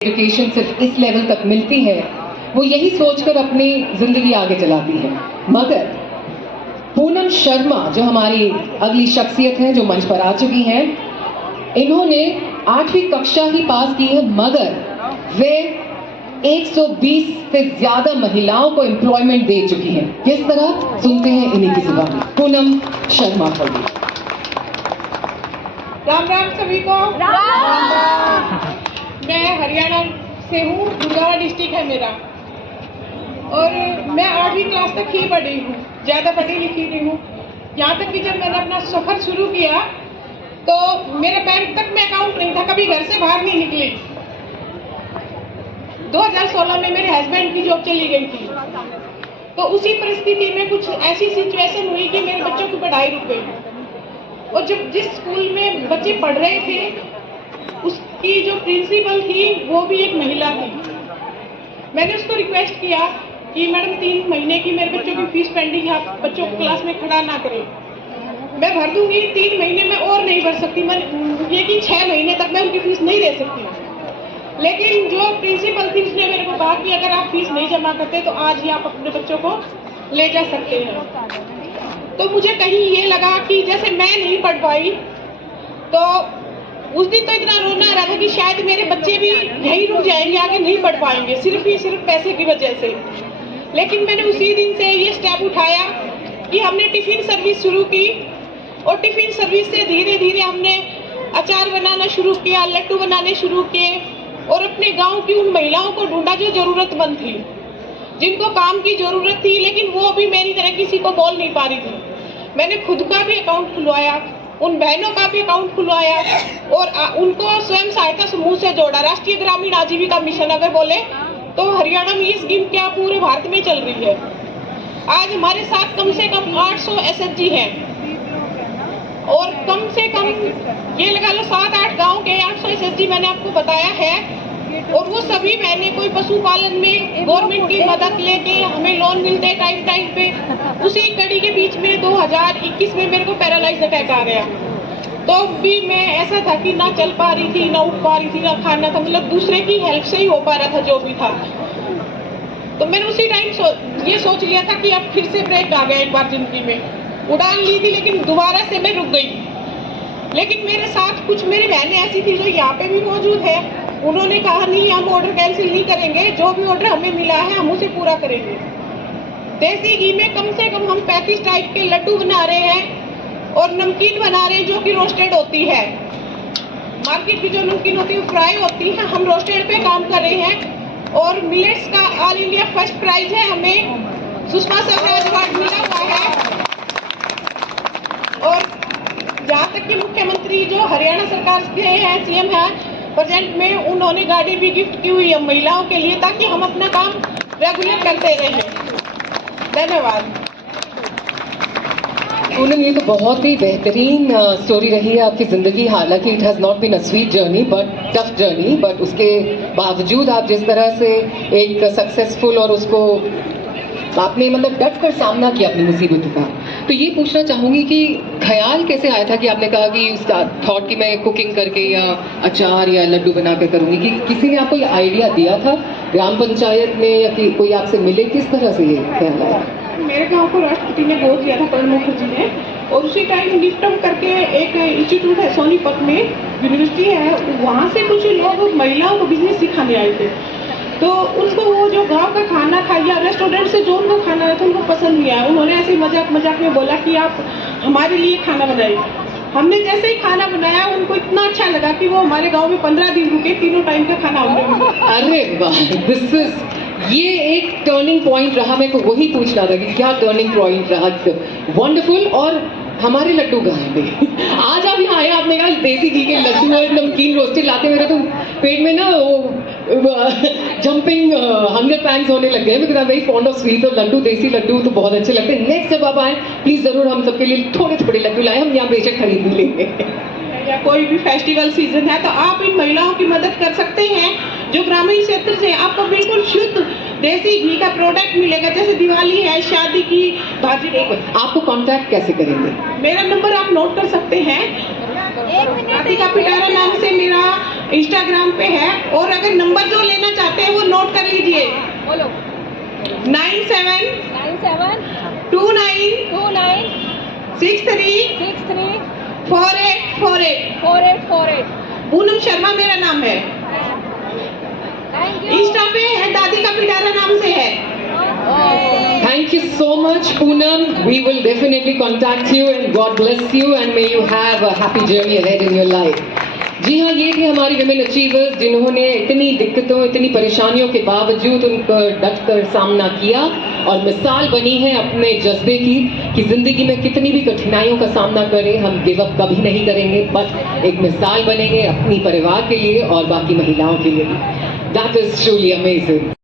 Education सिर्फ इस level तक मिलती है, वो यही सोचकर अपनी जिंदगी आगे चलाती है। मगर पूनम शर्मा जो हमारी अगली शख्सियत है, जो मंच पर आ चुकी हैं, इन्होंने 8वीं कक्षा ही पास की है, मगर वे 120 से ज्यादा महिलाओं को एम्प्लॉयमेंट दे चुकी हैं। किस तरह, सुनते हैं इन्हीं की जुबानी। पूनम शर्मा को राम राम सभी को। मैं हरियाणा से हूँ, गुरुग्राम डिस्ट्रिक्ट है मेरा, और मैं 8वीं क्लास तक ही पढ़ी हूँ, ज़्यादा पढ़ी लिखी नहीं हूँ। यहाँ तक कि जब मैंने अपना सफ़र शुरू किया तो मेरे बैंक तक में अकाउंट नहीं था, कभी घर से बाहर नहीं निकली। 2016 में मेरे हस्बैंड की जॉब चली गई थी, तो उसी परिस्थिति में कुछ ऐसी सिचुएशन हुई कि मेरे बच्चों की पढ़ाई रुक गई। और जब जिस स्कूल में बच्चे पढ़ रहे थे, उसकी जो प्रिंसिपल थी वो भी एक महिला थी। मैंने उसको रिक्वेस्ट किया कि मैडम 3 महीने की मेरे बच्चों की फीस पेंडिंग है, आप बच्चों को क्लास में खड़ा ना करें, मैं भर दूंगी। 3 महीने में और नहीं भर सकती मैं, ये कि 6 महीने तक मैं उनकी फीस नहीं दे सकती। लेकिन जो प्रिंसिपल थी उसने मेरे को कहा कि अगर आप फीस नहीं जमा करते तो आज ही आप अपने बच्चों को ले जा सकते हैं। तो मुझे कहीं ये लगा कि जैसे मैं नहीं पढ़ पाई, तो उस दिन तो इतना रोना आ रहा था कि शायद मेरे बच्चे भी यहीं रुक जाएंगे, आगे नहीं पढ़ पाएंगे, सिर्फ पैसे की वजह से। लेकिन मैंने उसी दिन से ये स्टेप उठाया कि हमने टिफिन सर्विस शुरू की, और टिफिन सर्विस से धीरे धीरे हमने अचार बनाना शुरू किया, लड्डू बनाने शुरू किए, और अपने गांव की उन महिलाओं को ढूंढा जो जरूरतमंद थी, जिनको काम की जरूरत थी, लेकिन वो भी मेरी तरह किसी को बोल नहीं पा रही थी। मैंने खुद का भी अकाउंट खुलवाया, उन बहनों का भी अकाउंट खुलवाया, और उनको स्वयं सहायता समूह से जोड़ा। राष्ट्रीय ग्रामीण आजीविका मिशन अगर बोले तो हरियाणा में ये स्कीम क्या पूरे भारत में चल रही है। आज हमारे साथ कम से कम 800 SHG हैं, और कम से कम ये लगा लो 7-8 गांव के 800 SHG मैंने आपको बताया है। और वो सभी बहनें कोई पशुपालन में गवर्नमेंट की मदद लेके हमें लोन मिलते हैं टाइम पे। उसी कड़ी के बीच में 2021 में मेरे को पैरालाइज अटैक आ गया, तो भी मैं ऐसा था कि ना चल पा रही थी, ना उठ पा रही थी, ना खाना था, मतलब दूसरे की हेल्प से ही हो पा रहा था जो भी था। तो मैंने उसी टाइम ये सोच लिया था कि अब फिर से ब्रेक आ गया। एक बार जिंदगी में उड़ान ली थी, लेकिन दोबारा से मैं रुक गई। लेकिन मेरे साथ कुछ मेरी बहनें ऐसी थी जो यहाँ पे भी मौजूद है, उन्होंने कहा नहीं हम ऑर्डर कैंसिल नहीं करेंगे, जो भी ऑर्डर हमें मिला है हम उसे पूरा करेंगे। देसी घी में कम से कम हम 35 टाइप के लड्डू बना रहे हैं, और नमकीन बना रहे हैं जो कि रोस्टेड होती है। मार्केट की जो नमकीन होती है वो फ्राई होती है, हम रोस्टेड पे काम कर रहे हैं। और मिलेट्स का ऑल इंडिया फर्स्ट प्राइज है, हमें सुषमा स्वराज अवार्ड मिला हुआ है। और यहाँ तक कि मुख्यमंत्री जो हरियाणा सरकार के हैं, CM है प्रेजेंट में, उन्होंने गाड़ी भी गिफ्ट की हुई है महिलाओं के लिए, ताकि हम अपना काम रेगुलर करते रहें। धन्यवाद। पूनम, ये तो बहुत ही बेहतरीन स्टोरी रही है आपकी ज़िंदगी। हालांकि it has not been a sweet journey but tough journey, but उसके बावजूद आप जिस तरह से एक सक्सेसफुल, और उसको आपने मतलब डट कर सामना किया अपनी मुसीबतों का। तो ये पूछना चाहूँगी कि ख्याल कैसे आया था कि आपने कहा कि उस थॉट कि मैं कुकिंग करके या अचार या लड्डू बना कर करूँगी, कि किसी ने आपको ये आइडिया दिया था ग्राम पंचायत में, या कि कोई आपसे मिले, किस तरह से ये ख्याल आया? मेरे गांव को राष्ट्रपति ने गोद लिया था प्रणब मुखर्जी ने, और उसी टाइम लिफ्टम करके एक इंस्टीट्यूट है सोनीपत में, यूनिवर्सिटी है, वहाँ से कुछ लोग महिलाओं को बिजनेस सिखाने आए थे। तो उनको वो जो गांव का खाना था या रेस्टोरेंट से जो उनको खाना आया था उनको पसंद नहीं आया। उन्होंने ऐसे मजाक में बोला कि आप हमारे लिए खाना बनाइए। हमने जैसे ही खाना बनाया उनको इतना अच्छा लगा कि वो हमारे गांव में 15 दिन रुके, 3 टाइम का खाना हमने। अरे वाह, दिस इज, ये एक टर्निंग पॉइंट रहा। मेरे को वही पूछना था कि क्या टर्निंग पॉइंट रहा। वंडरफुल। और हमारे लड्डू कहाँ पे? आज आप यहाँ आए, आपने कहा देसी घी के लड्डू और नमकीन रोस्टेड लाते, मेरे तो पेट में ना वो जंपिंग हंगर पैंग्स होने लग गए, because I am very fond of sweets. और लड्डू, देसी लड्डू तो बहुत अच्छे लगते हैं। नेक्स्ट जब आप आए प्लीज जरूर हम सबके लिए थोड़े थोड़े लड्डू लाए, हम यहाँ बेशक खरीद भी लेंगे। या कोई भी फेस्टिवल सीजन है तो आप इन महिलाओं की मदद कर सकते हैं जो ग्रामीण क्षेत्र से। आपको बिल्कुल शुद्ध देसी घी का प्रोडक्ट मिलेगा, जैसे दिवाली है, शादी की भाजी। आपको कांटेक्ट कैसे करेंगे? मेरा नंबर आप नोट कर सकते हैं, राधिका पिटारा नाम से मेरा इंस्टाग्राम पे है, और अगर नंबर जो लेना चाहते हैं वो नोट कर लीजिए, बोलो 97 97 29 29 63 63 4848। 4848। पूनम शर्मा मेरा नाम है। Thank you. इंस्टा पे है दादी का पिटारा नाम से है। Thank you so much, Poonam. We will definitely contact you and God bless you and may you have a happy journey ahead in your life. जी हाँ, ये थे हमारी विमेन अचीवर्स जिन्होंने इतनी दिक्कतों, इतनी परेशानियों के बावजूद उनको डट कर सामना किया और मिसाल बनी है अपने जज्बे की कि जिंदगी में कितनी भी कठिनाइयों का सामना करें, हम गिव अप कभी नहीं करेंगे, बस एक मिसाल बनेंगे अपनी परिवार के लिए और बाकी महिलाओं के लिए भी। That is truly amazing.